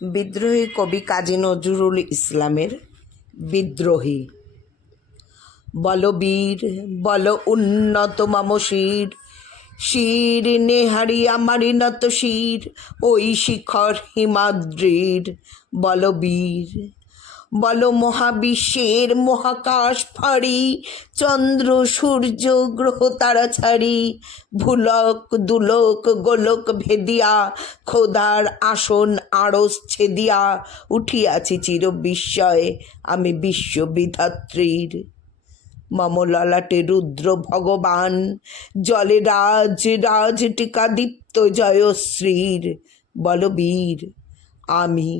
বিদ্রোহী কবি কাজী নজরুল ইসলামের বিদ্রোহী। বলবীর বল উন্নত মম শির, শির নেহারি আমারি নত শির, ওই শিখর হিমাদ্রির। বলবীর বল মহাবিশ্বের মহাকাশ ফাড়ি, চন্দ্র সূর্য গ্রহ তারা ছাড়ি, ভুলক দুলক গোলক ভেদিয়া, খোদার আসন আড়স ছেদিয়া, উঠিয়াছি চির বিস্ময়ে আমি বিশ্ববিধাত্রীর। মম ললাটে রুদ্র ভগবান, জলে রাজ রাজ টিকা দীপ্ত জয়শ্রীর। বলবীর আমি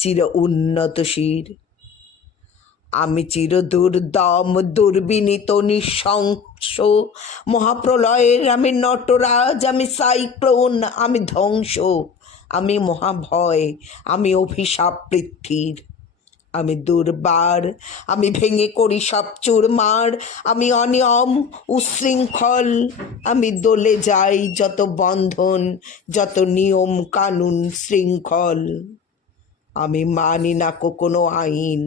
চির উন্নত শির, আমি চির দুর্দম দুর্বিনীত নৃশংস, মহাপ্রলয়ের আমি নটরাজ, আমি সাইক্লোন, আমি ধ্বংস, আমি মহাভয়, আমি অভিশাপ পৃথ্বীর। আমি দুর্বার, আমি ভেঙে করি সব চুরমার, আমি অনিয়ম উশৃঙ্খল, আমি দলে যাই যত বন্ধন, যত নিয়ম কানুন শৃঙ্খল। আমি মানি না কোনো আইন,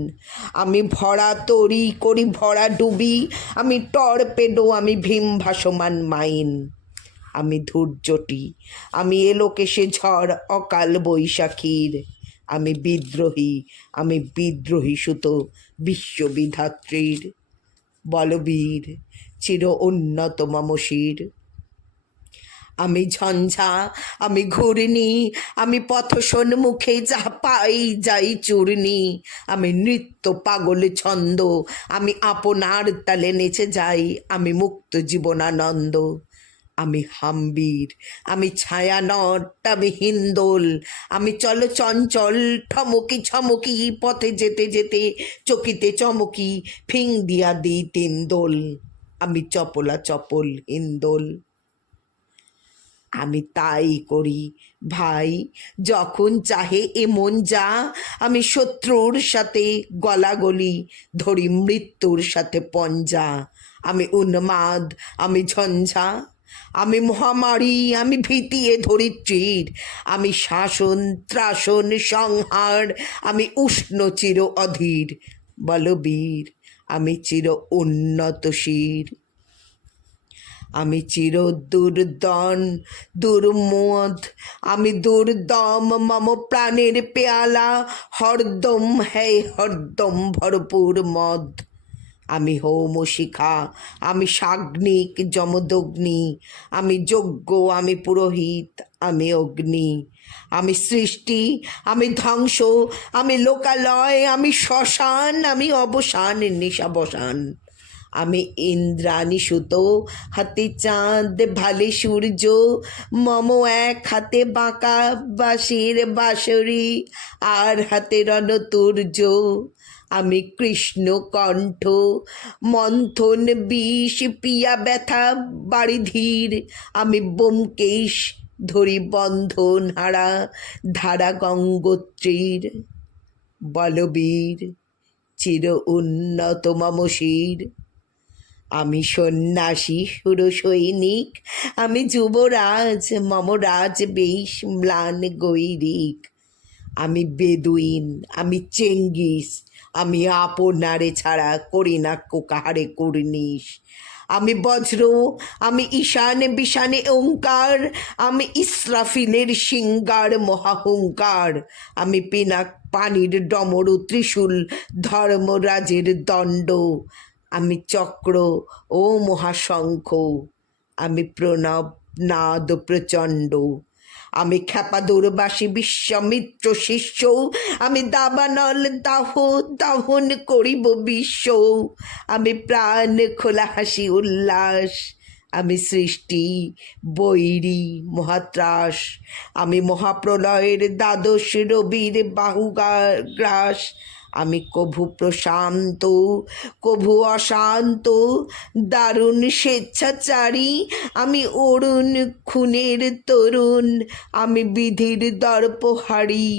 আমি ভরা তরি করি ভরা ডুবি, আমি টর্পেডো, আমি ভীম ভাসমান মাইন। আমি ধূর্যটি, আমি এলোকেশে ঝড় অকাল বৈশাখীর। আমি বিদ্রোহী, আমি বিদ্রোহী সুত বিশ্ববিধাত্রীর। বলবীর চির উন্নত মম শির। আমি ঝঞ্ঝা, আমি ঘূর্ণি, আমি পথসন্মুখে যা পাই যাই চূর্ণি, আমি নৃত্য পাগল ছন্দ, আমি আপনার তালে নেচে যাই, আমি মুক্ত জীবনানন্দ। আমি হাম্বির, আমি ছায়ানট, আমি হিন্দোল, আমি চল চঞ্চল ঠমকি ছমকি, পথে যেতে যেতে চকিতে চমকি, ফিং দিয়া দিই তিন দোল, আমি চপলা চপল হিন্দোল। আমি তাই করি ভাই যখন চাহে এমন যা, আমি শত্রুর সাথে গলাগলি, ধরি মৃত্যুর সাথে পঞ্জা। আমি উন্মাদ, আমি ঝঞ্ঝা, আমি মহামারী, আমি ভীতিয়ে ধরিত্রীর। আমি শাসন ত্রাসন সংহার, আমি উষ্ণ চির অধীর। বলবীর আমি চির উন্নত শির। আমি চির দুর্দন দুর্মদ, আমি দুর্দম মম প্রাণের পেয়ালা, হরদম হ্যায় হরদম ভরপুর মদ। আমি হোম শিখা, আমি সাগ্নিক যমদগ্নি, আমি যজ্ঞ, আমি পুরোহিত, আমি অগ্নি। আমি সৃষ্টি, আমি ধ্বংস, আমি লোকালয়, আমি শ্মশান, আমি অবসান নিশাবসান। আমি ইন্দ্রাণী সুত, হাতে চাঁদ ভালে সূর্য, মম এক হাতে বাঁকা বাঁশির বাঁশরি, আর হাতে রণতুর্য। আমি কৃষ্ণ কণ্ঠ, মন্থন বিষ পিয়া ব্যথা বাড়ি ধীর, আমি ব্যোমকেশ ধরি বন্ধন হারা ধারা গঙ্গোত্রীর। বলবীর চির উন্নত মম শির। আমি সন্ন্যাসী সুর সৈনিক, আমি যুবরাজ, মম রাজ বেশ ম্লান গৈরিক। আমি বেদুইন, আমি চেঙ্গিস, আমি আপনারে ছাড়া করি না কাহারে কুর্নিশ। আমি বজ্র, আমি ঈশানে বিশানে ওঙ্কার, আমি ইসরাফিলের সিঙ্গার মহাহুঙ্কার। আমি পিনাক পানির ডমরু ত্রিশূল ধর্মরাজের দণ্ড। আমি চক্র ও মহাশঙ্খ, আমি প্রণব নাদ প্রচণ্ড। আমি খ্যাপাদুর্বাসী বিশ্বামিত্র শিষ্য, আমি দাবানল দাহ দাহন করিব বিশ্ব। আমি প্রাণ খোলা হাসি উল্লাস, আমি সৃষ্টি বৈরী মহাত্রাস। আমি মহাপ্রলয়ের দ্বাদশ রবির বাহুগ্রাস। আমি কভু প্রশান্ত কভু অশান্ত, দারুণ স্বেচ্ছাচারী, আমি অরুণ খুনের তরুণ, আমি বিধির দর্পহারি।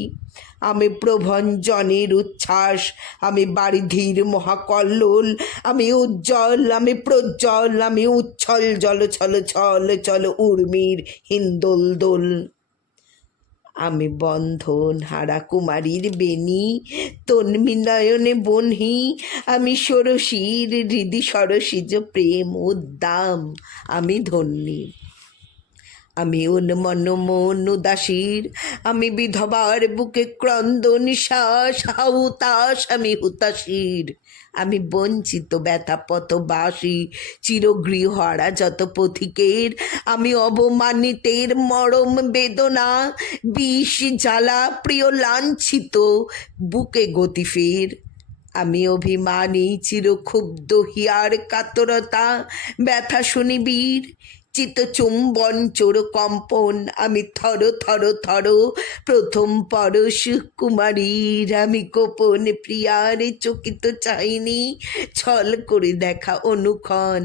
আমি প্রভঞ্জনের উচ্ছ্বাস, আমি বারিধির মহাকল্লোল, আমি উজ্জ্বল, আমি প্রজ্জ্বল, আমি উচ্ছল জল ছল ছল চল উর্মির হিন্দোল দোল। আমি বন্ধন হারা কুমারীর বেনি, তন্মী নয়নে বনহি, আমি ষোড়শীর হৃদি সরসিজ প্রেম উদ্দাম, আমি ধন্যী। আমি উন্মন মন উদাসীর, আমি বিধবার বুকে ক্রন্দন শ্বাস হাউতাস, আমি হুতাশীর। আমি বঞ্চিত ব্যথা পথবাসী, চিরগৃহহারা যত পথিকের, আমি অবমানিতের মরম বেদনা, বিষ জ্বালা প্রিয় লাঞ্ছিত বুকে গতি ফের। আমি অভিমানী চিরক্ষুব্ধ হিয়ার কাতরতা, ব্যথা শুনিবীর চিত্তচুম্বন চোর কম্পন, আমি থর থর থর প্রথম পরশ কুমারীর, আমি গোপন প্রিয়ার চকিত চাইনি ছল করে দেখা অনুক্ষণ,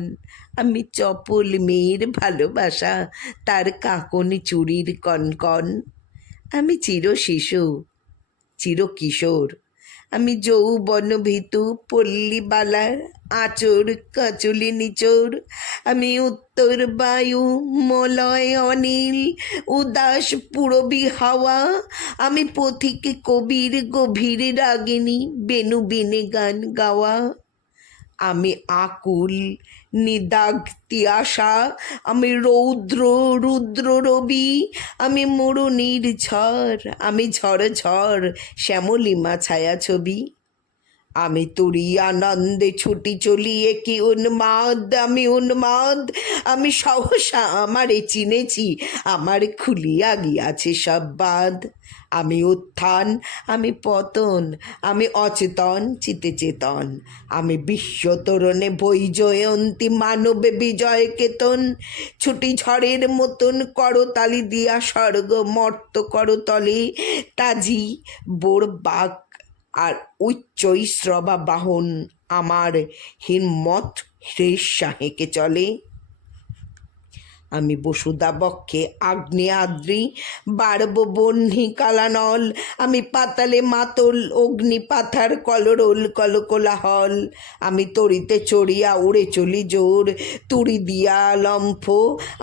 আমি চপল মেয়ের ভালোবাসা তার কাকন চুরির কনকন, আমি চির শিশু চির কিশোর, আমি যৌবন ভীতু পল্লীবালার আচর কাচুলি নিচোর, আমি উত্তর বায়ু মলয় অনিল উদাস পুরবী হাওয়া, আমি পথিক কবির গভীর রাগিনী বেনু বিনে গান গাওয়া, আমি আকুল নিদাগ তিয়াসা, আমি রৌদ্র রুদ্র রবি, আমি মরুনির ঝড়, আমি ঝড় ঝড় শ্যামলিমা ছায়া ছবি, আমি তুরি আনন্দে ছুটি চলিয়ে কি উন্মাদ, আমি উন্মাদ, আমি সহসা আমারে চিনেছি, আমার খুলিয়া গিয়াছে সব বাঁধ, আমি উত্থান আমি পতন, আমি অচেতন চিতে চেতন, আমি বিশ্বতরণে বৈজয়ন্তী মানবে বিজয় কেতন, ছুটি ঝড়ের মতন করতালি দিয়া স্বর্গ মর্ত করতলে, তাজি বোর বাক আর উচ্চই শ্রবা বাহন, আমার হিম্মত হ্রেষ সাহেকে চলে, আমি বসুদা বক্ষে আগ্নে আদ্রি বারব বহ্নি কালানল, আমি পাতালে মাতল অগ্নি পাথার কলরোল কলকোলাহল, আমি তরিতে চড়িয়া উড়ে চলি জোর তুড়ি দিয়া লম্ফ,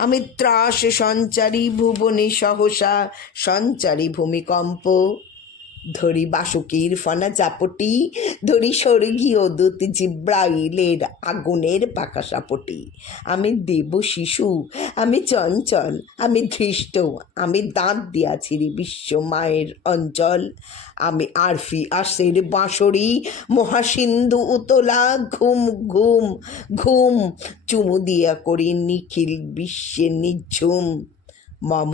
আমি ত্রাস সঞ্চারী ভুবনে সহসা সঞ্চারী ভূমিকম্প, ধরি বাসুকীর ফনা চাপটি, ধরি স্বর্গীয় দূত জিব্রাইলের আগুনের পাকা সাপটি, আমি দেব শিশু আমি চঞ্চল আমি ধৃষ্ট, আমি দাঁত দিয়াছি বিশ্ব মায়ের অঞ্চল, আমি আরফি আসের বাঁশরি মহাসিন্ধু উতলা, ঘুম ঘুম ঘুম চুমু দিয়া করি নিখিল বিশ্বের নিঝুম, মম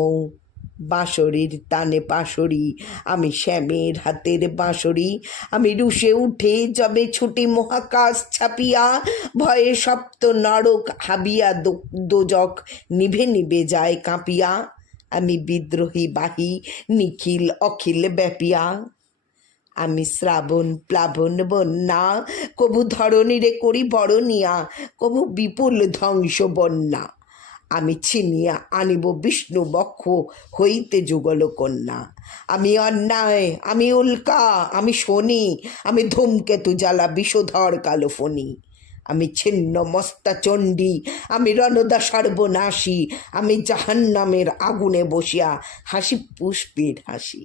বাঁশরির তানে পাশরি, আমি শ্যামের হাতের বাঁশরি, আমি রুষে উঠে যবে ছুটি মহাকাশ ছাপিয়া, ভয়ে সপ্ত নরক হাবিয়া দোজক নিভে নিভে যায় কাঁপিয়া, আমি বিদ্রোহী বাহী নিখিল অখিল ব্যাপিয়া, আমি শ্রাবণ প্লাবন বন্যা, কভু ধরণীরে করি বরণিয়া, কভু বিপুল ধ্বংস বন্যা, আমি ছিনিয়া আনিব বিষ্ণু বক্ষ হইতে যুগল কন্যা, আমি অন্যায় আমি উল্কা আমি শনি, আমি ধূমকেতু জ্বালা বিষধর কালো ফণি, আমি ছিন্ন মস্তা চণ্ডী, আমি রণদা সর্বনাশী, আমি জাহান্নামের আগুনে বসিয়া হাসি পুষ্পের হাসি,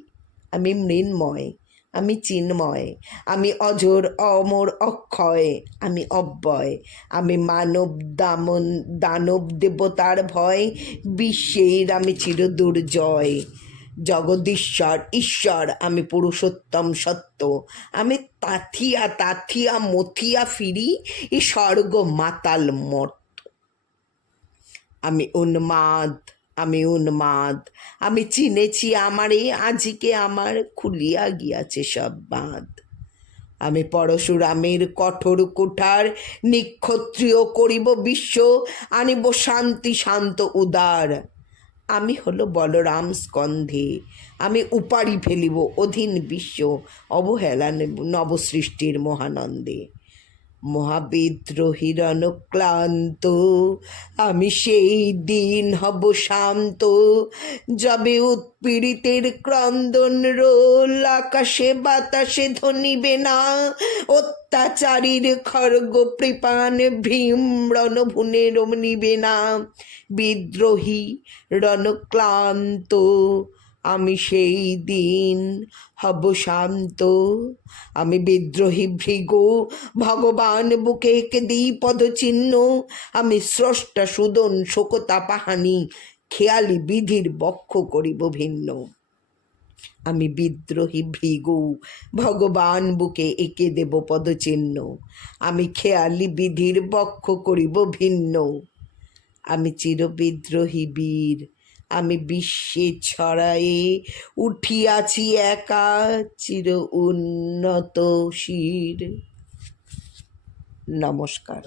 আমি মৃন্ময় আমি চিন্ময়, আমি অজর অমর অক্ষয়, আমি অব্যয়, আমি মানব দানব দেবতার ভয়, বিশ্বের আমি চির দুর্জয়, জগদীশ্বর ঈশ্বর আমি পুরুষোত্তম সত্য, আমি তাথিয়া তাথিয়া মথিয়া ফিরি এই স্বর্গ মাতাল মত, আমি উন্মাদ আমি উন্মাদ, আমি চিনেছি আমারে আজিকে আমার খুলিয়া গিয়াছে সব বাঁধ, আমি পরশুরামের কঠোর কুঠার নিক্ষত্রিয় করিব বিশ্ব, আনিব শান্তি শান্ত উদার, আমি হলো বলরাম স্কন্ধে, আমি উপাড়ি ফেলিব অধীন বিশ্ব, অবহেলা নবসৃষ্টির মহানন্দে, মহাবিদ্রোহীর অনুক্লান্ত আমি সেই দিন হব শান্ত, যবে উৎপীড়িতের ক্রন্দন রোল আকাশে বাতাসে ধ্বনিবে না, অত্যাচারীর খড়গ কৃপান ভীম রণভুনে রমনিবে না, বিদ্রোহী রণক্লান্ত আমি সেই দিন হব শান্ত। আমি বিদ্রোহী ভৃগু, ভগবান বুকে এঁকে দিই পদচিহ্ন। আমি স্রষ্টা সুদন শোকতা পাহানি, খেয়ালি বিধির বক্ষ করিব ভিন্ন। আমি বিদ্রোহী ভৃগু, ভগবান বুকে এঁকে দেব পদচিহ্ন। আমি খেয়ালি বিধির বক্ষ করিব ভিন্ন। আমি চিরবিদ্রোহী বীর, আমি বিশ্বে ছড়ায়ে উঠিয়াছি একা চির উন্নত শির। নমস্কার।